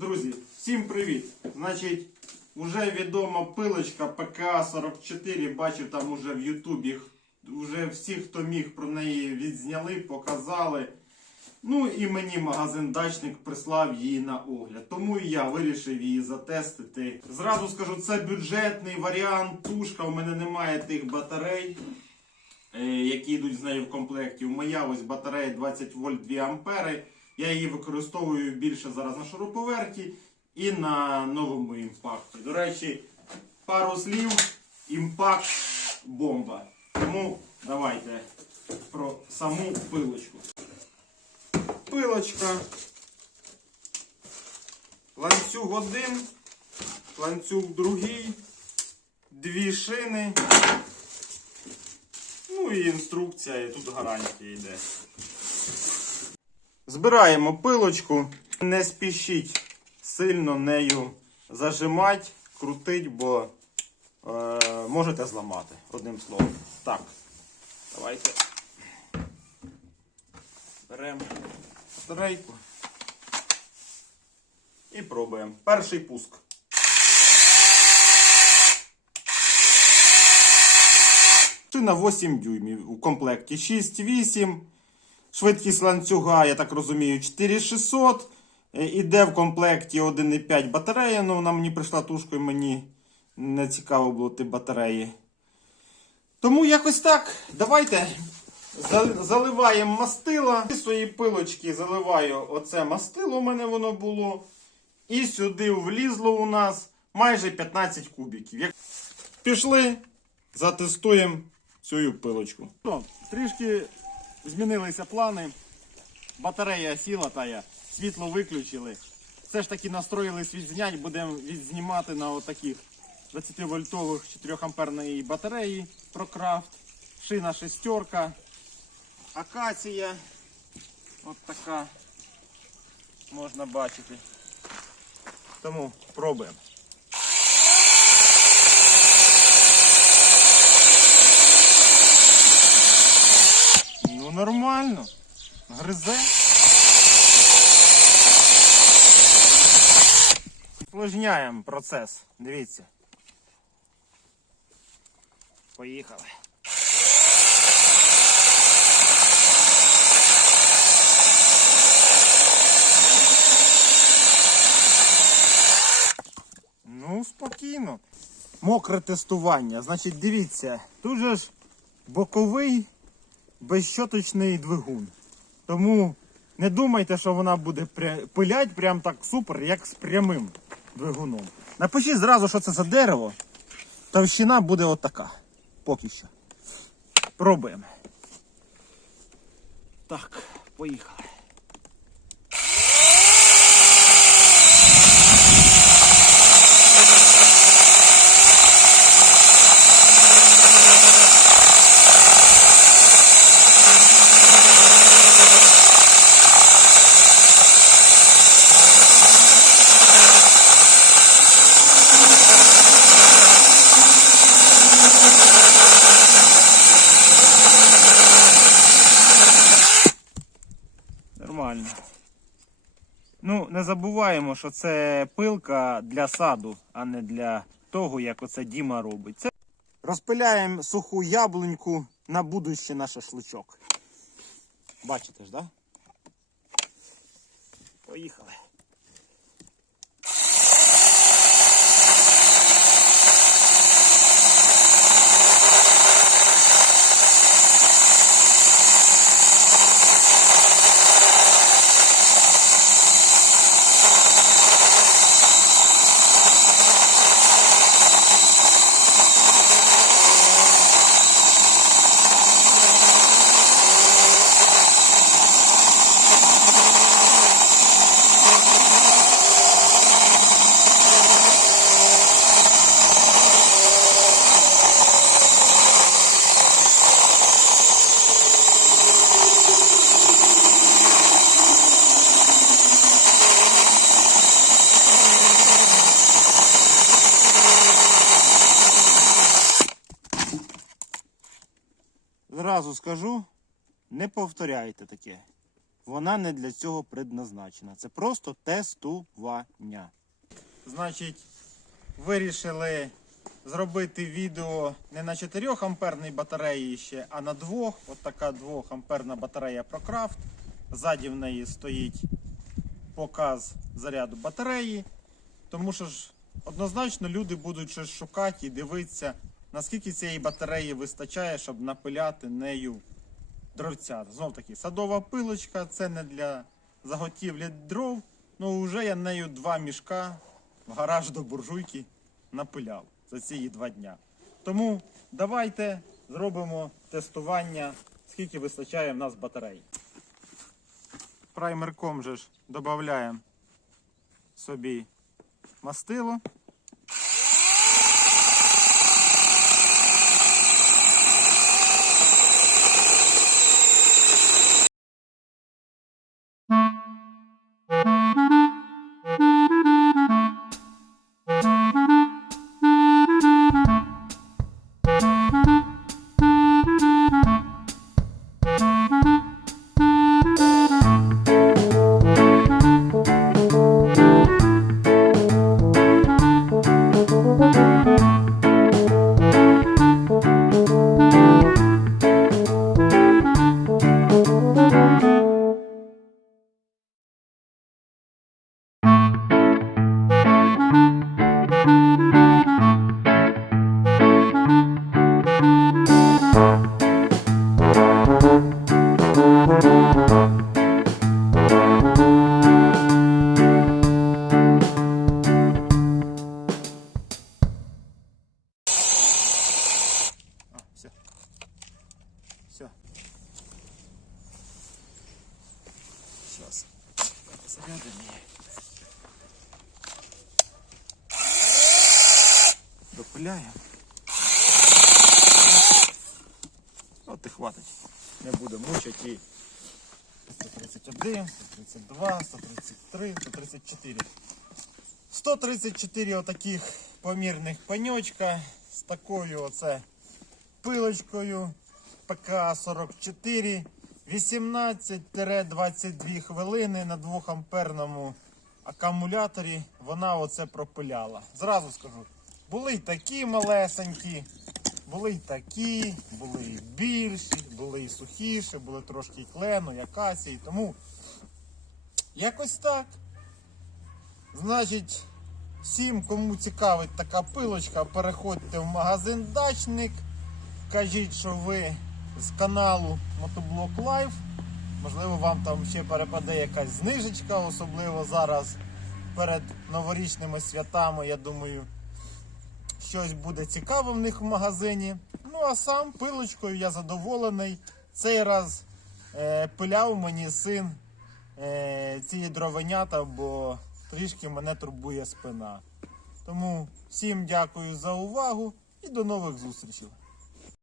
Друзі, всім привіт! Значить, уже відома пилочка ПКА-44, бачив там уже в Ютубі. Уже всі, хто міг про неї відзняли, показали. Ну і мені магазин дачник прислав її на огляд. Тому і я вирішив її затестити. Зразу скажу, це бюджетний варіант. Тушка, у мене немає тих батарей, е, які йдуть з нею в комплекті. Моя ось батарея 20 вольт 2 ампери. Я її використовую більше зараз на шуруповерті і на новому імпакті. До речі, пару слів, імпакт бомба. Тому давайте про саму пилочку. Пилочка. Ланцюг один, ланцюг другий, дві шини. Ну і інструкція, і тут гарантія йде. Збираємо пилочку, не спішіть сильно нею зажимати, крутить, бо е, можете зламати, одним словом. Так, давайте беремо батарейку і пробуємо. Перший пуск. Шина 8 дюймів у комплекті 6-8. Швидкість ланцюга, я так розумію, 4600. Е, Іде в комплекті 1,5 батарея. Ну, вона мені прийшла тушкою, мені не цікаво було ті батареї. Тому якось так. Давайте заливаємо мастила. Зі своєї пилочки заливаю оце мастило, у мене воно було. І сюди влізло у нас майже 15 кубиків. Як- Пішли, затестуємо цю пилочку. Ну, трішки змінилися плани. Батарея сіла тая, світло виключили. Все ж таки настроїлись відзняти, будемо відзнімати на отаких 20-вольтових 4 амперної батареї ProCraft. Шина шестерка. Акація. От така. Можна бачити. Тому пробуємо. Ну нормально. Гризе. Усложняємо процес. Дивіться. Поїхали. Ну, спокійно. Мокре тестування. Значить, дивіться, тут же ж боковий безщоточний двигун. Тому не думайте, що вона буде пилять прям так супер, як з прямим двигуном. Напишіть зразу, що це за дерево. Товщина буде отака. Поки що. Пробуємо. Так, поїхали. Нормально. Ну, не забуваємо, що це пилка для саду, а не для того, як оце Діма робить. Це... Розпиляємо суху яблуньку на будущий наш шашличок. Бачите ж, так? Да? Поїхали. Зразу скажу, не повторяйте таке. Вона не для цього предназначена. Це просто тестування. Значить, вирішили зробити відео не на 4 амперній батареї ще, а на 2. От така 2 амперна батарея ProCraft. Ззаді в неї стоїть показ заряду батареї. Тому що ж однозначно люди будуть щось шукати і дивитися, наскільки цієї батареї вистачає, щоб напиляти нею дровця. Знов таки, садова пилочка це не для заготівлі дров. Ну вже я нею два мішка в гараж до буржуйки напиляв за ці два дня. Тому давайте зробимо тестування, скільки вистачає в нас батарей. Праймерком же ж додаємо собі мастило. А, Допиляємо. От і хватить. Не будемо мучити її. 131, 132, 133, 134. 134 отаких помірних пеньочка з такою оце пилочкою ПК-44 18-22 хвилини на 2 амперному акумуляторі вона оце пропиляла. Зразу скажу, були й такі малесенькі, були й такі, були і більші, були і сухіші, були трошки клену, якасі. Тому якось так. Значить, всім, кому цікавить така пилочка, переходьте в магазин Дачник. Кажіть, що ви з каналу Мотоблок Лайф. Можливо, вам там ще перепаде якась знижечка, особливо зараз перед новорічними святами. Я думаю, щось буде цікаве в них в магазині. Ну а сам пилочкою я задоволений. Цей раз е, пиляв мені син е, ці дровенята, бо трішки мене турбує спина. Тому всім дякую за увагу і до нових зустрічей.